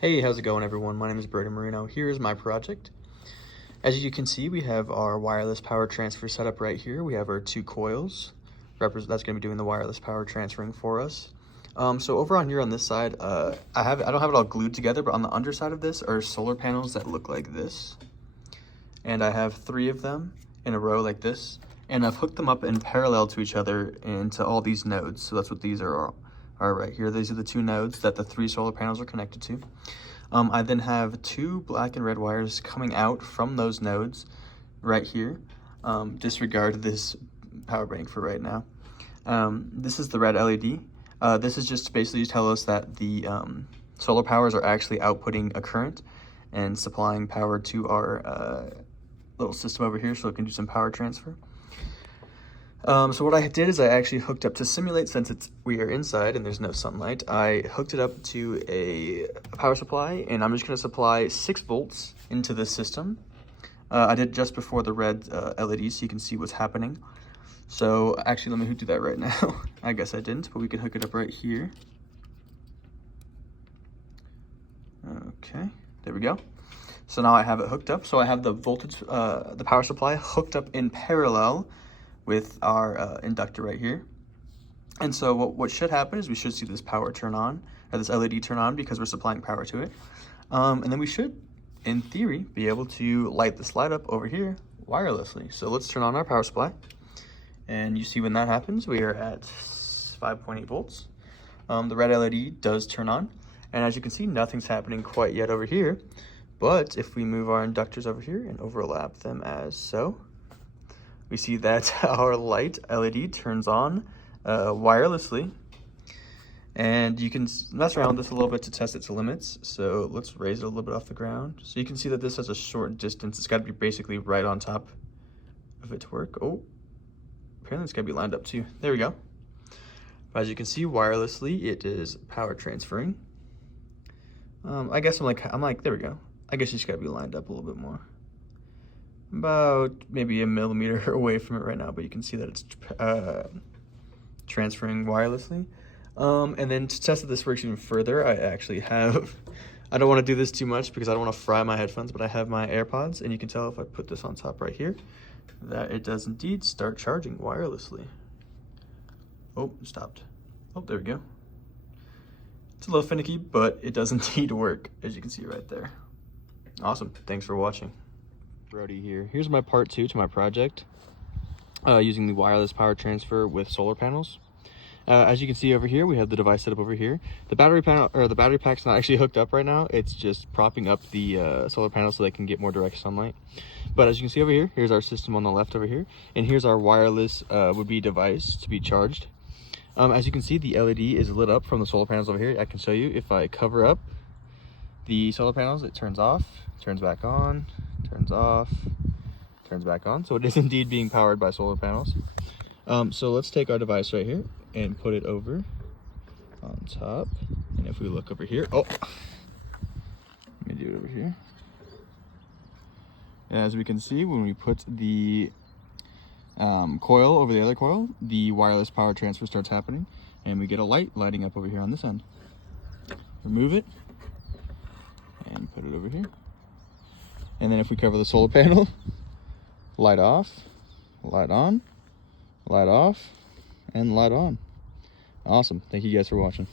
Hey, how's it going everyone? My name is Brody Marino. Here is my project. As you can see, we have our wireless power transfer setup right here. We have our two coils. That's going to be doing the wireless power transferring for us. So over on here on this side, I don't have it all glued together, but on the underside of this are solar panels that look like this. And I have 3 of them in a row like this. And I've hooked them up in parallel to each other into all these nodes. So that's what these are right here. These are the 2 nodes that the 3 solar panels are connected to. I then have 2 black and red wires coming out from those nodes right here. Disregard this power bank for right now. This is the red LED. This is just basically to tell us that the solar powers are actually outputting a current and supplying power to our little system over here so it can do some power transfer. So what I did is I actually hooked up to simulate, since we are inside and there's no sunlight, I hooked it up to a power supply, and I'm just going to supply 6 volts into this system. I did just before the red LED so you can see what's happening. So actually, let me do that right now. I guess I didn't, but we can hook it up right here. Okay, there we go. So now I have it hooked up. So I have the voltage, the power supply hooked up in parallel with our inductor right here. And so what should happen is we should see this power turn on, or this LED turn on, because we're supplying power to it. And then we should, in theory, be able to light this light up over here wirelessly. So let's turn on our power supply. And you see when that happens, we are at 5.8 volts. The red LED does turn on. And as you can see, nothing's happening quite yet over here. But if we move our inductors over here and overlap them as so, we see that our light LED turns on wirelessly. And you can mess around with this a little bit to test its limits. So let's raise it a little bit off the ground. So you can see that this has a short distance. It's got to be basically right on top of it to work. Oh, apparently it's got to be lined up too. There we go. As you can see, wirelessly, it is power transferring. I guess I'm like, there we go. I guess you just got to be lined up a little bit more. About maybe a millimeter away from it right now, but you can see that it's transferring wirelessly. And then to test that this works even further, I actually have, I don't want to do this too much because I don't want to fry my headphones, but I have my AirPods, and you can tell if I put this on top right here that it does indeed start charging wirelessly. Oh, it stopped. Oh, there we go. It's a little finicky, but it does indeed work, as you can see right there. Awesome. Thanks for watching. Brody here. Here's my part 2 to my project, using the wireless power transfer with solar panels. As you can see over here, we have the device set up over here. The battery panel, or the battery pack's not actually hooked up right now. It's just propping up the solar panels so they can get more direct sunlight. But as you can see over here, here's our system on the left over here, and here's our wireless would-be device to be charged. As you can see, the LED is lit up from the solar panels over here. I can show you if I cover up the solar panels, it turns off, turns back on, turns off, turns back on. So it is indeed being powered by solar panels. So let's take our device right here and put it over on top. And if we look over here, oh, let me do it over here. As we can see, when we put the coil over the other coil, the wireless power transfer starts happening, and we get a light lighting up over here on this end. Remove it and put it over here. And then if we cover the solar panel, light off, light on, light off, and light on. Awesome. Thank you guys for watching.